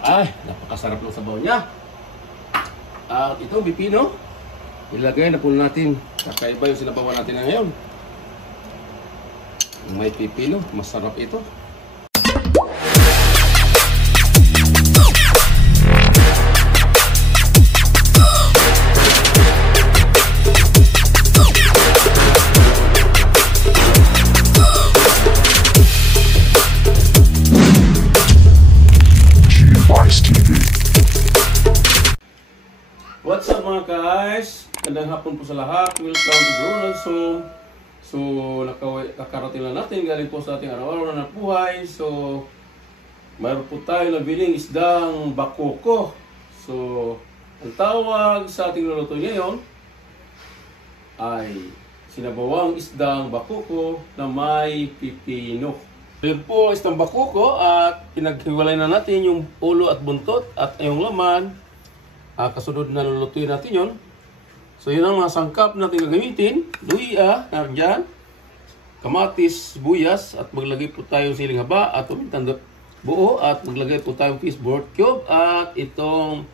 Ay, napakasarap ng sabaw niya. At ito, pipino. Ilagay na po natin. Kakaiba yung sinabawan natin na ngayon. May pipino, masarap ito. What's up mga guys? Magandang hapon po sa lahat. Welcome to Ronald's Home. So, nakarating lang natin galing po sa ating araw-araw na buhay. So, mayroon po tayo na biling isdang bakoko. So, ang tawag sa ating luluto ngayon ay sinabawang isdang bakoko na may pipino. Yun po isdang bakoko at pinaghiwalay na natin yung ulo at buntot at yung laman. Kasunod na lulutuin natin yun. So yun ang mga sangkap natin gagamitin. Luya, nandyan. Kamatis, buyas. At maglagay po tayo siling haba at pamintang buo. At maglagay po tayong fish board cube. At itong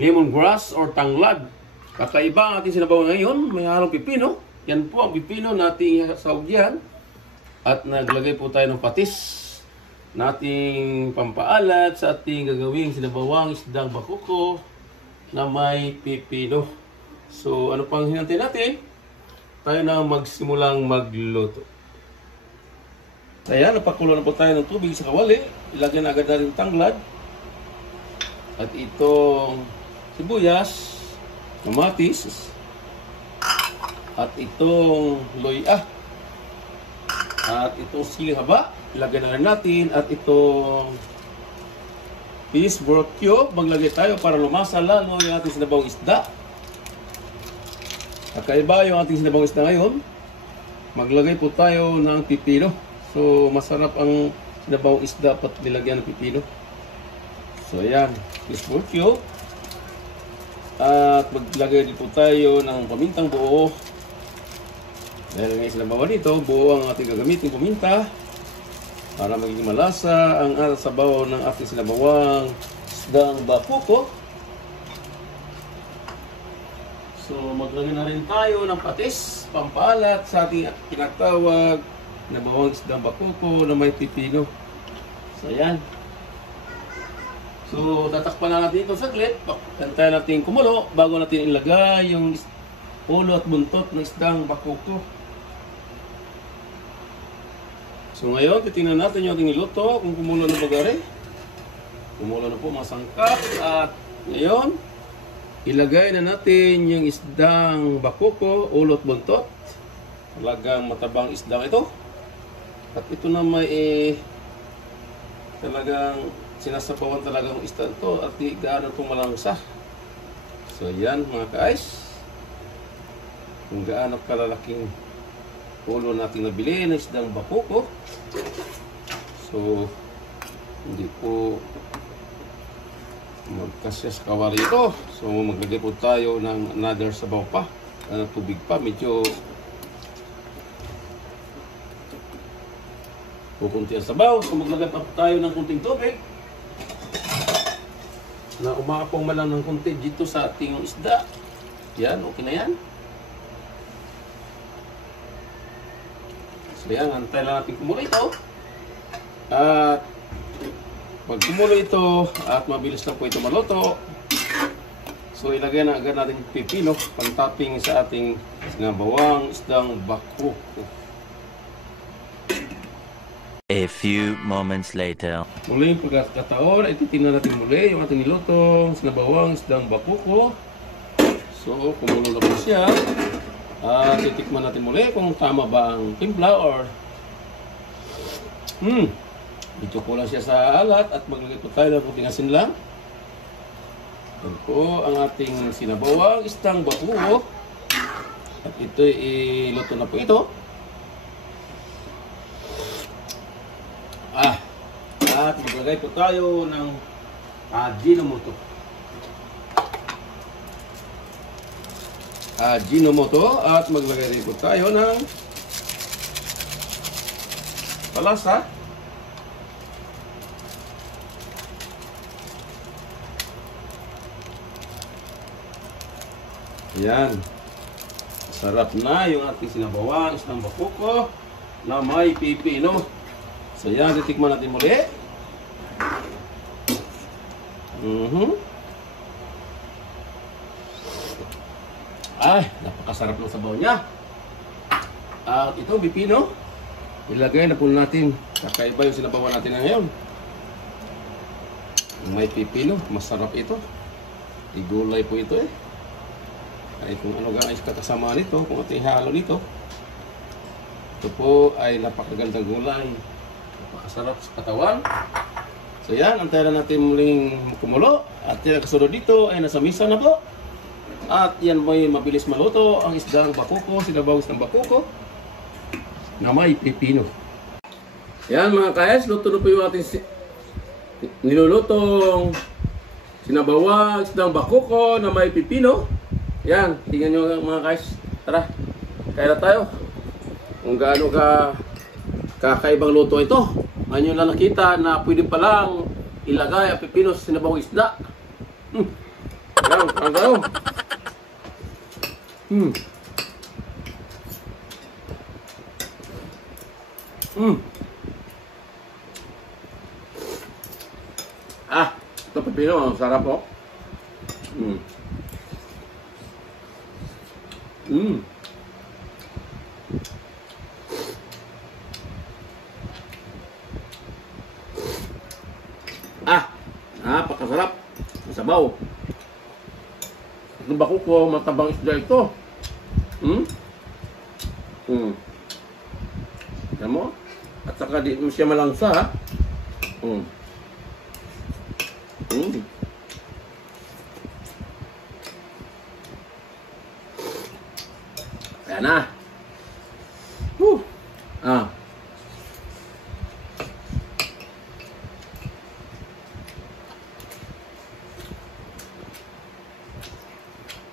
lemongrass or tanglad. Kakaiba ang ating sinabaw ngayon. May halong pipino. Yan po ang pipino nating sahog yan. At naglagay po tayo ng patis nating pampaalat sa ating gagawing sinabawang isdang bakoko na may pipino. So, ano pang hinantay natin? Tayo na magsimulang magluto. Ayan, napakulo na po tayo ng tubig sa kawali. Ilagyan agad natin tanglad. At itong sibuyas, kamatis, at itong luya, at itong siling haba. Ilagay na rin natin at itong fish broth cube. Maglagay tayo para lumasa lalo yung ating sinabawang isda. Kakaiba yung ating sinabawang isda ngayon. Maglagay po tayo ng pipino. So masarap ang sinabawang isda pat nilagyan ng pipino. So ayan, fish broth cube. At maglagay din po tayo ng pamintang buo. Dahil ngayon sinabawan dito, buo ang ating gagamitin paminta para magiging malasa ang sabaw ng ating sinabawang isdang bakoko. So maglagay na rin tayo ng patis, pampalat sa ating tinatawag na bawang isdang bakoko na may pipino. So ayan. So tatakpan na natin ito saglit. Antayin natin kumulo bago natin ilagay yung ulo at buntot ng isdang bakoko. So ngayon, titingnan natin yung ating niluto kung kumulo na bagari. Kumulo na po mga sangkap. At ngayon, ilagay na natin yung isdang bakoko, ulo at buntot. Talagang matabang isdang ito. At ito na may talagang sinasabawan talagang isda ito at di gaano itong malangsa. So yan mga guys. Kung gaano kalalaking ulo natin nabili ng isdang bakoko. So hindi po magkasya sa kawali ito. So maglagay po tayo ng another sabaw pa, tubig pa, medyo kukunti ang sabaw. So maglagay pa tayo ng kunting tubig na umaapong man lang ng kunti dito sa ating isda. Yan, okay na yan. So yan, antay lang natin kumulo ito. At pag kumulo ito at mabilis na po ito maluto, so ilagay na agad natin yung pipino pang-topping sa ating sinabawang isdang bakoko. A few moments later. Muli yung pagkakataon ay titingnan natin muli yung ating nilutong sinabawang isdang bakoko. So kumulo na po siya. Titikman natin muli kung tama ba ang timpla or medyo kulang siya sa alat at maglagay po tayo ng kunting asin lang. Ito po ang ating sinabawang isdang bakoko. At ito iluto na po ito. At maglagay po tayo ng Ajinomoto. Ajinomoto at maglagay rin po tayo ng palasa. Ayan. Sarap na yung ating sinabawang isdang bakuko na may pipino. So yan, titikman natin muli. Ay, napakasarap ng sabaw niya. At itong pipino, ilagay na po natin. Kakaiba yung sinabawan natin na ngayon. May pipino, masarap ito. Igulay po ito eh. Ay kung ano guys kasama nito, kung ating halo nito. Ito po ay napakagandang gulay. Napakasarap sa katawan. So yan, antayin na natin muling kumulo. At yung kasunod dito ay nasa misa na po. At yan may mabilis maluto ang isdang bakuko, sinabaw isdang bakuko na may pipino. Yan mga guys, luto na po yung ating nilulutong sinabawang isdang bakuko na may pipino. Yan, tingnan nyo mga guys. Tara, kaya na tayo. Kung gaano kakaibang luto ito. Ngayon nyo lang nakita na pwede palang ilagay ang pipino sa sinabawang isda. Yan, ang gano'n. Ito pipino, ang sarap po. Napakasarap. Sabaw. Itong bakuko, matabang isda ito. Tignan mo. At saka di mo siya malangsa. Ayan na.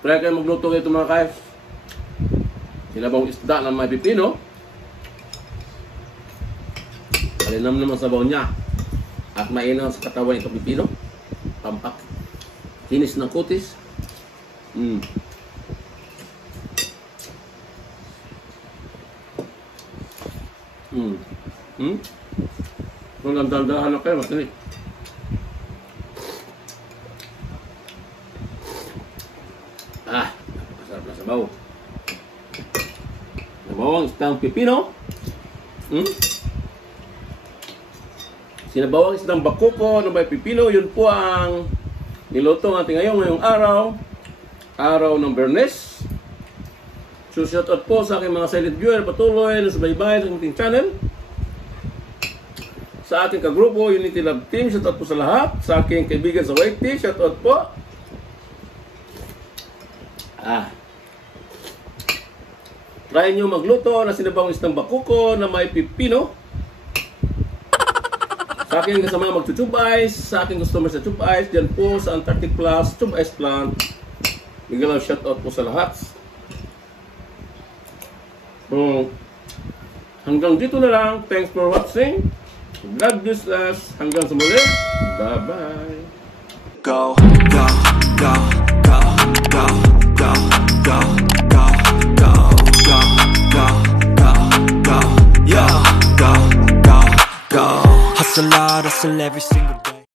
Try kayo magluto ito mga guys. Sinabawang isda na may pipino. Alinam naman sabaw niya. At mainam sa katawan itong pipino. Tampak. Kinis ng kutis. Kung nandandahan na kayo, matinig. Masarap na sabaw. Sinabawang isdang pipino. Sinabawang isdang bakuko na may pipino. Yun po ang niluto natin ngayong araw. Araw ng Bernes. So shout out po sa aking mga silent viewer. Patuloy na subaybay sa ating channel. Sa aking kagrupo, Unity Love Team. Shout out po sa lahat. Sa aking kaibigan sa White Tea. Shout out po. Try nyo magluto na sinabawang isdang bakuko na may pipino. Sa aking kasama mag-tube ice, sa aking customer sa tube ice, dyan po sa Antarctic Plus, tube ice plant. Biglang shout out po sa lahat. Hanggang dito na lang. Thanks for watching. God bless us. Hanggang sa muli. Bye-bye. Go, go, go, go, go, go, go, go, go, go, go, go, go, yeah, go, go, go. Hustle hard, hustle every single day.